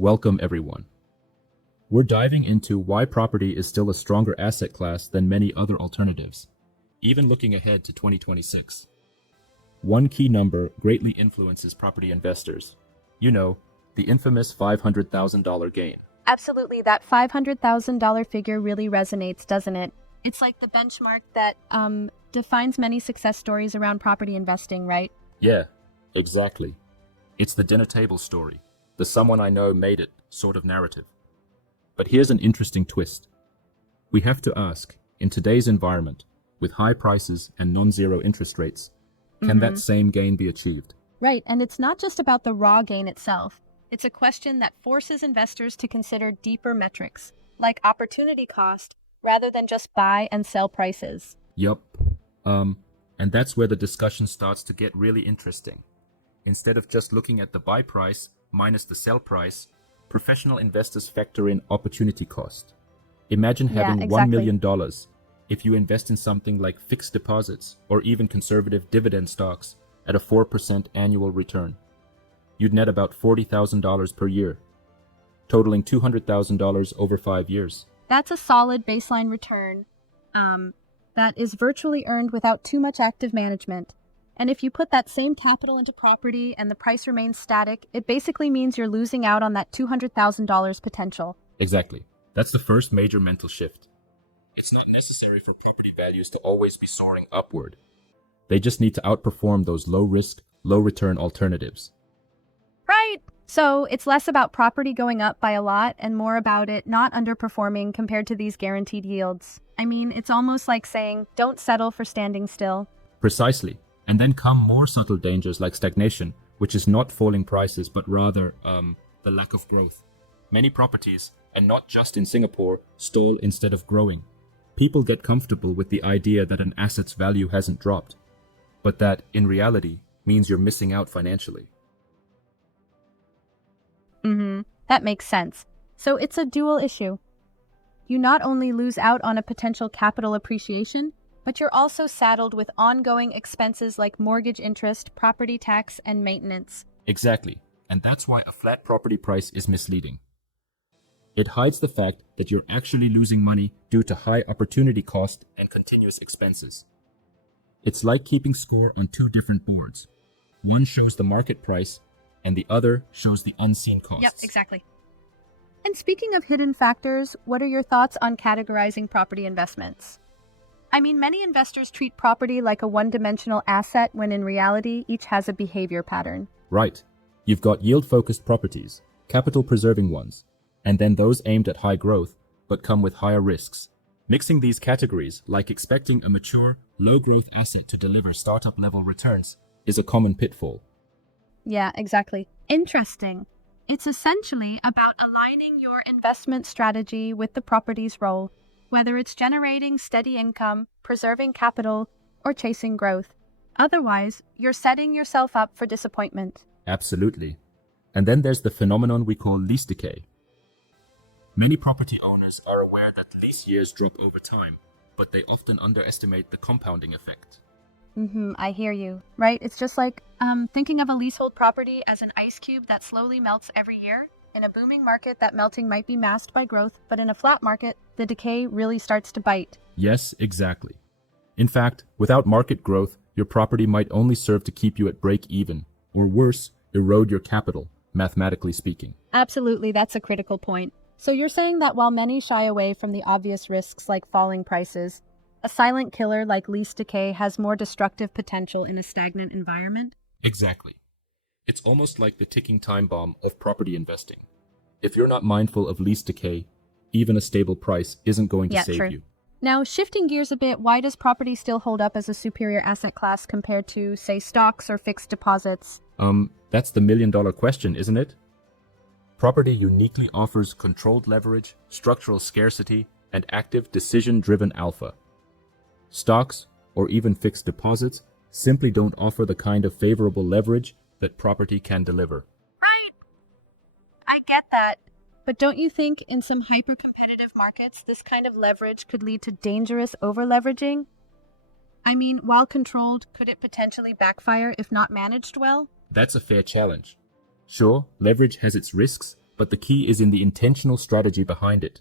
Welcome everyone. We're diving into why property is still a stronger asset class than many other alternatives, even looking ahead to 2026. One key number greatly influences property investors. You know, the infamous $500,000 gain. Absolutely, that $500,000 figure really resonates, doesn't it? It's like the benchmark that defines many success stories around property investing, right? Yeah, exactly. It's the dinner table story, the someone I know made it sort of narrative. But here's an interesting twist. We have to ask, in today's environment, with high prices and non-zero interest rates, can that same gain be achieved? Right, and it's not just about the raw gain itself. It's a question that forces investors to consider deeper metrics, like opportunity cost, rather than just buy and sell prices. Yup. And that's where the discussion starts to get really interesting. Instead of just looking at the buy price minus the sell price, professional investors factor in opportunity cost. Imagine having $1 million if you invest in something like fixed deposits or even conservative dividend stocks at a 4% annual return. You'd net about $40,000 per year, totaling $200,000 over 5 years. That's a solid baseline return that is virtually earned without too much active management. And if you put that same capital into property and the price remains static, it basically means you're losing out on that $200,000 potential. Exactly. That's the first major mental shift. It's not necessary for property values to always be soaring upward. They just need to outperform those low-risk, low-return alternatives. Right. So it's less about property going up by a lot and more about it not underperforming compared to these guaranteed yields. I mean, it's almost like saying, don't settle for standing still. Precisely. And then come more subtle dangers like stagnation, which is not falling prices, but rather the lack of growth. Many properties, and not just in Singapore, stall instead of growing. People get comfortable with the idea that an asset's value hasn't dropped, but that, in reality, means you're missing out financially. That makes sense. So it's a dual issue. You not only lose out on a potential capital appreciation, but you're also saddled with ongoing expenses like mortgage interest, property tax, and maintenance. Exactly. And that's why a flat property price is misleading. It hides the fact that you're actually losing money due to high opportunity cost and continuous expenses. It's like keeping score on two different boards. One shows the market price, and the other shows the unseen costs. Yep, exactly. And speaking of hidden factors, what are your thoughts on categorizing property investments? I mean, many investors treat property like a one-dimensional asset when in reality, each has a behavior pattern. Right. You've got yield-focused properties, capital-preserving ones, and then those aimed at high growth, but come with higher risks. Mixing these categories, like expecting a mature, low-growth asset to deliver startup-level returns, is a common pitfall. Yeah, exactly. Interesting. It's essentially about aligning your investment strategy with the property's role, whether it's generating steady income, preserving capital, or chasing growth. Otherwise, you're setting yourself up for disappointment. Absolutely. And then there's the phenomenon we call lease decay. Many property owners are aware that lease years drop over time, but they often underestimate the compounding effect. I hear you. Right? It's just like thinking of a leasehold property as an ice cube that slowly melts every year. In a booming market, that melting might be masked by growth, but in a flat market, the decay really starts to bite. Yes, exactly. In fact, without market growth, your property might only serve to keep you at break even, or worse, erode your capital, mathematically speaking. Absolutely, that's a critical point. So you're saying that while many shy away from the obvious risks like falling prices, a silent killer like lease decay has more destructive potential in a stagnant environment? Exactly. It's almost like the ticking time bomb of property investing. If you're not mindful of lease decay, even a stable price isn't going to save you. Now, shifting gears a bit, why does property still hold up as a superior asset class compared to, say, stocks or fixed deposits? That's the million-dollar question, isn't it? Property uniquely offers controlled leverage, structural scarcity, and active decision-driven alpha. Stocks, or even fixed deposits, simply don't offer the kind of favorable leverage that property can deliver. Right. I get that. But don't you think in some hyper-competitive markets, this kind of leverage could lead to dangerous over-leveraging? I mean, while controlled, could it potentially backfire if not managed well? That's a fair challenge. Sure, leverage has its risks, but the key is in the intentional strategy behind it.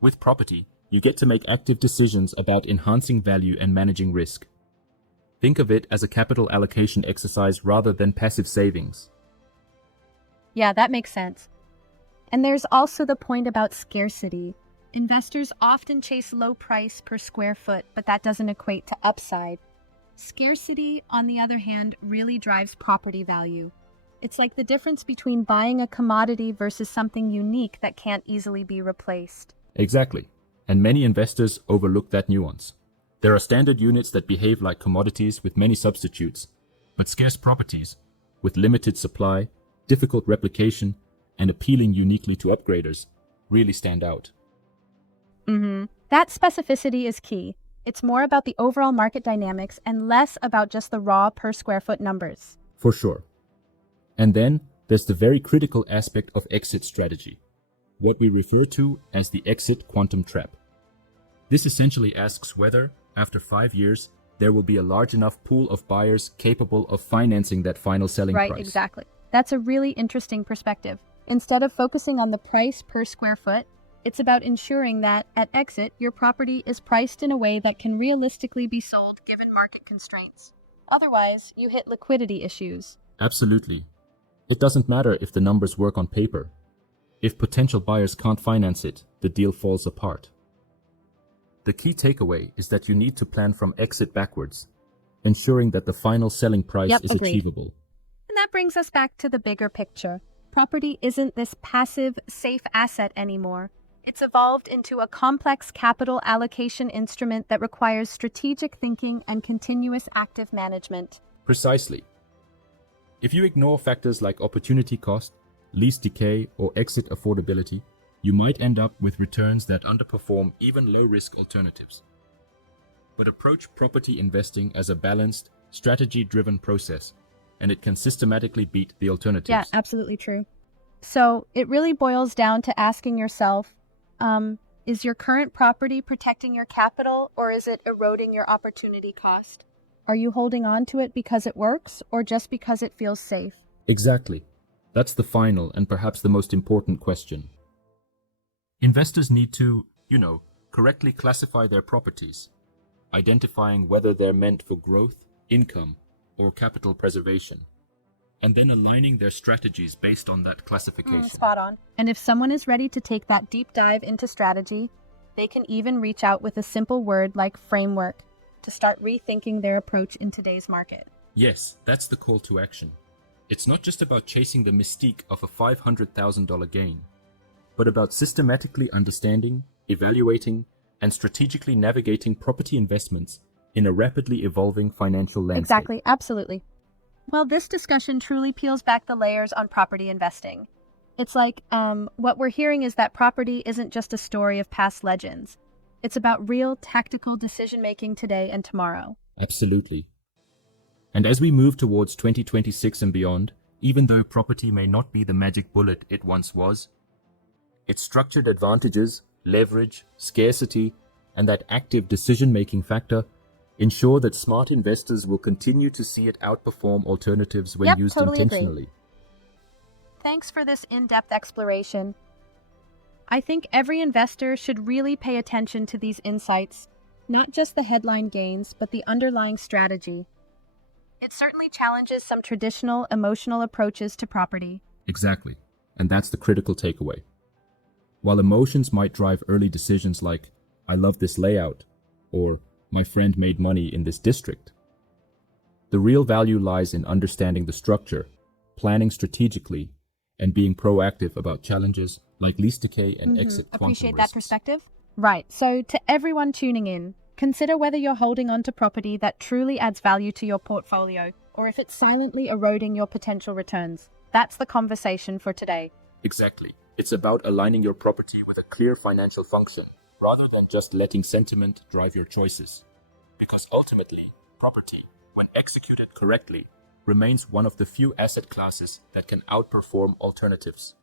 With property, you get to make active decisions about enhancing value and managing risk. Think of it as a capital allocation exercise rather than passive savings. Yeah, that makes sense. And there's also the point about scarcity. Investors often chase low price per square foot, but that doesn't equate to upside. Scarcity, on the other hand, really drives property value. It's like the difference between buying a commodity versus something unique that can't easily be replaced. Exactly. And many investors overlook that nuance. There are standard units that behave like commodities with many substitutes, but scarce properties, with limited supply, difficult replication, and appealing uniquely to upgraders, really stand out. That specificity is key. It's more about the overall market dynamics and less about just the raw per square foot numbers. For sure. And then there's the very critical aspect of exit strategy, what we refer to as the exit quantum trap. This essentially asks whether, after 5 years, there will be a large enough pool of buyers capable of financing that final selling price. Right, exactly. That's a really interesting perspective. Instead of focusing on the price per square foot, it's about ensuring that, at exit, your property is priced in a way that can realistically be sold given market constraints. Otherwise, you hit liquidity issues. Absolutely. It doesn't matter if the numbers work on paper. If potential buyers can't finance it, the deal falls apart. The key takeaway is that you need to plan from exit backwards, ensuring that the final selling price is agreed. achievable. And that brings us back to the bigger picture. Property isn't this passive, safe asset anymore. It's evolved into a complex capital allocation instrument that requires strategic thinking and continuous active management. Precisely. If you ignore factors like opportunity cost, lease decay, or exit affordability, you might end up with returns that underperform even low-risk alternatives. But approach property investing as a balanced, strategy-driven process, and it can systematically beat the alternatives. Yeah, absolutely true. So it really boils down to asking yourself, is your current property protecting your capital, or is it eroding your opportunity cost? Are you holding on to it because it works, or just because it feels safe? Exactly. That's the final and perhaps the most important question. Investors need to, correctly classify their properties, identifying whether they're meant for growth, income, or capital preservation, and then aligning their strategies based on that classification. Spot on. And if someone is ready to take that deep dive into strategy, they can even reach out with a simple word like framework to start rethinking their approach in today's market. Yes, that's the call to action. It's not just about chasing the mystique of a $500,000 gain, but about systematically understanding, evaluating, and strategically navigating property investments in a rapidly evolving financial landscape. Exactly, absolutely. Well, this discussion truly peels back the layers on property investing. It's like, what we're hearing is that property isn't just a story of past legends. It's about real tactical decision-making today and tomorrow. Absolutely. And as we move towards 2026 and beyond, even though property may not be the magic bullet it once was, its structured advantages, leverage, scarcity, and that active decision-making factor ensure that smart investors will continue to see it outperform alternatives when used totally intentionally. Agree. Thanks for this in-depth exploration. I think every investor should really pay attention to these insights, not just the headline gains, but the underlying strategy. It certainly challenges some traditional emotional approaches to property. Exactly. And that's the critical takeaway. While emotions might drive early decisions like, I love this layout, or my friend made money in this district, the real value lies in understanding the structure, planning strategically, and being proactive about challenges like lease decay and exit quantum Appreciate risks. that perspective. Right, so to everyone tuning in, consider whether you're holding on to property that truly adds value to your portfolio, or if it's silently eroding your potential returns. That's the conversation for today. Exactly. It's about aligning your property with a clear financial function, rather than just letting sentiment drive your choices. Because ultimately, property, when executed correctly, remains one of the few asset classes that can outperform alternatives.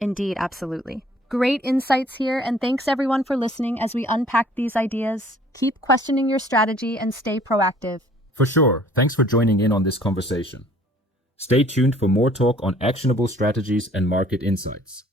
Indeed, absolutely. Great insights here, and thanks everyone for listening as we unpack these ideas. Keep questioning your strategy and stay proactive. For sure, thanks for joining in on this conversation. Stay tuned for more talk on actionable strategies and market insights.